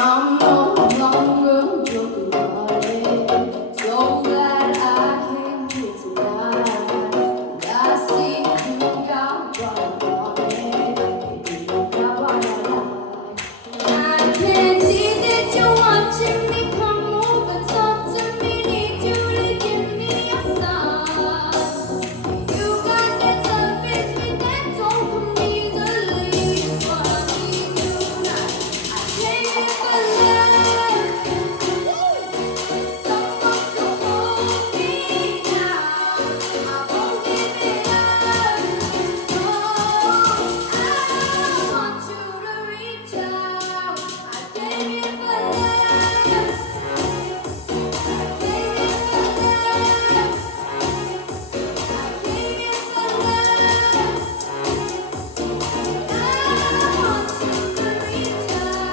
I'm no longer your body, so glad I came here tonight. And I see you got what I wanted, baby, you got what I like. I can see that you're watching me. Come over, talk to me, need you to give me a sign. You got that toughest that don't come easily. It's what I need tonight. I came here for love. Someone to hold me now. I won't give it up. Oh, I want you to reach out. I came here for love. I came here for love. I came here for love. I want you to reach out.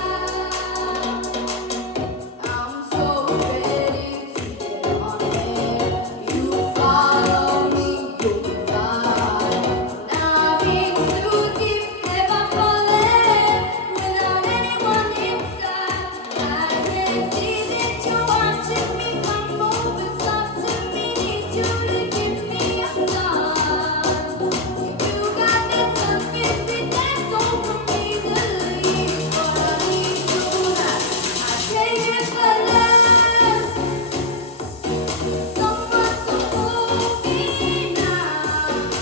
I'm so ready to get on it. You follow me, you'll find. I've been too deep, never fallen without anyone inside. I can see that you're watching me. Come over, talk to me, need you to give me a sign. You got that toughest that don't come easily. It's what I need tonight. I came here for love. Someone to hold me now.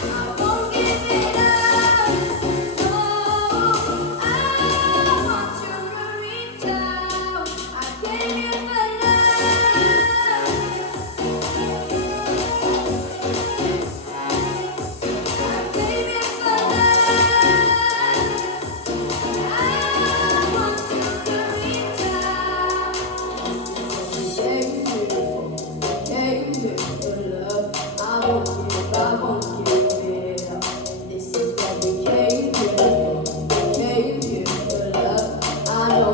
I won't give it up. No, I want you to reach out. I came here for love. I came here for love. I want you to reach out. Came here for love. I won't give it up. This is what we came here for. Came here for love. I know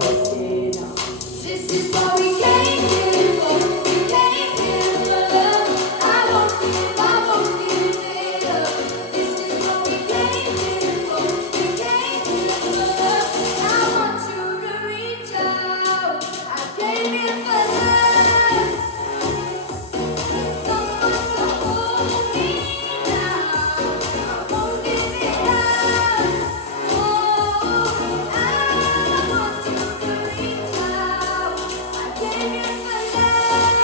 it's enough. This is what we came here for. We came here for love. I won't give it up. This is what we came here for. We came here for love. I want you to reach out. I came here for love. Someone to hold me now. I won't give it up. Oh, I want you to reach out. I came here for love.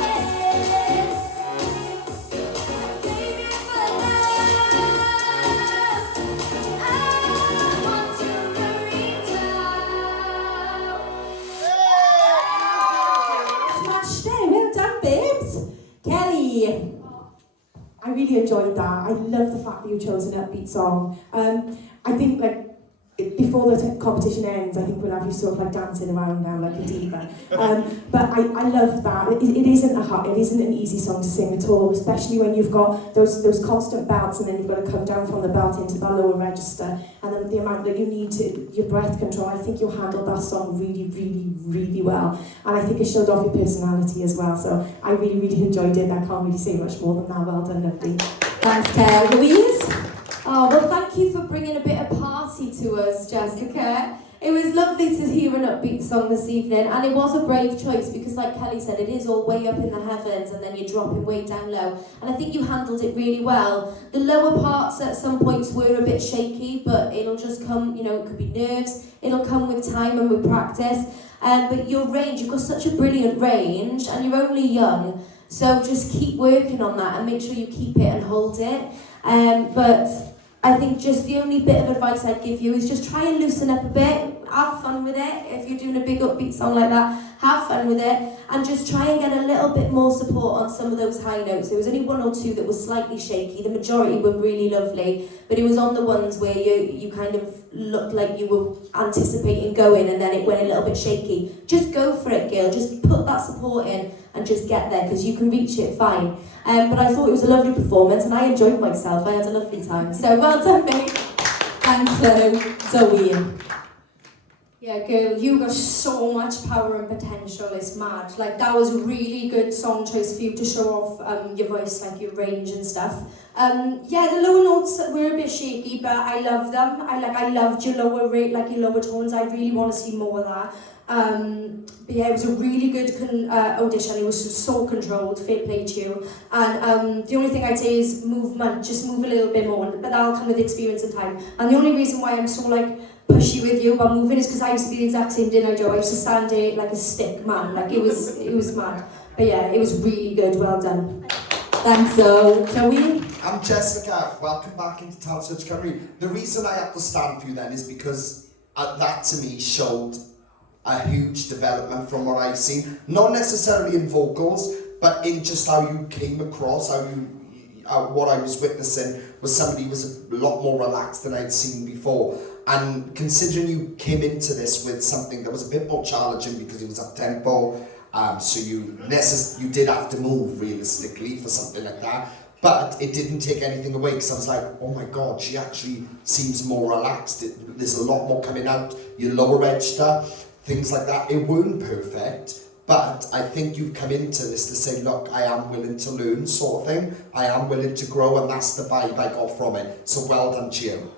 I came here for love. I want you to reach out. Smashed it. Well done, babes. Kelly. I really enjoyed that. I love the fact that you chose an upbeat song. I think before the competition ends, I think we'll have you sort of like dancing around now like a diva. But I love that. It isn't an easy song to sing at all, especially when you've got those constant belts and then you've got to come down from the belt into that lower register, and then the amount that you need to your breath control. I think you handled that song really, really, really well, and I think it showed off your personality as well. So I really, really enjoyed it. I can't really say much more than that. Well done, lovely. Thanks, Claire. Louise? Oh, well, thank you for bringing a bit of party to us, Jessica. It was lovely to hear an upbeat song this evening, and it was a brave choice because, like Kelly said, it is all way up in the heavens and then you're dropping way down low. And I think you handled it really well. The lower parts at some points were a bit shaky, but it'll just come, it could be nerves. It'll come with time and with practice. But your range, you've got such a brilliant range, and you're only young. So just keep working on that and make sure you keep it and hold it. But I think just the only bit of advice I'd give you is just try and loosen up a bit. Have fun with it. If you're doing a big upbeat song like that, have fun with it. And just try and get a little bit more support on some of those high notes. There was only one or two that were slightly shaky. The majority were really lovely. But it was on the ones where you kind of looked like you were anticipating going and then it went a little bit shaky. Just go for it, Gail. Just put that support in and just get there because you can reach it fine. But I thought it was a lovely performance and I enjoyed myself. I had a lovely time. So well done, mate. Thanks, Zoe. Yeah, girl, you got so much power and potential, it's mad. Like, that was a really good song choice for you to show off your voice, like your range and stuff. Yeah, the lower notes were a bit shaky, but I love them. I loved your lower rate, like your lower tones. I really want to see more of that. But yeah, it was a really good audition. It was so controlled, fair play to you. And the only thing I'd say is movement, just move a little bit more, but that'll come with experience and time. And the only reason why I'm so like pushy with you about moving is because I used to be the exact same, didn't I, Joe? I used to stand there like a stick, man. Like it was mad. But yeah, it was really good. Well done. Thanks, Joey. I'm Jessica. Welcome back into Talent Search Cymru. The reason I have to stand for you then is because that to me showed a huge development from what I've seen. Not necessarily in vocals, but in just how you came across, what I was witnessing was somebody who was a lot more relaxed than I'd seen before. And considering you came into this with something that was a bit more challenging because it was up tempo, so you did have to move realistically for something like that. But it didn't take anything away because I was like, oh my God, she actually seems more relaxed. There's a lot more coming out. Your lower register, things like that. It weren't perfect, but I think you've come into this to say, look, I am willing to learn, sort of thing. I am willing to grow, and that's the vibe I got from it. So well done to you.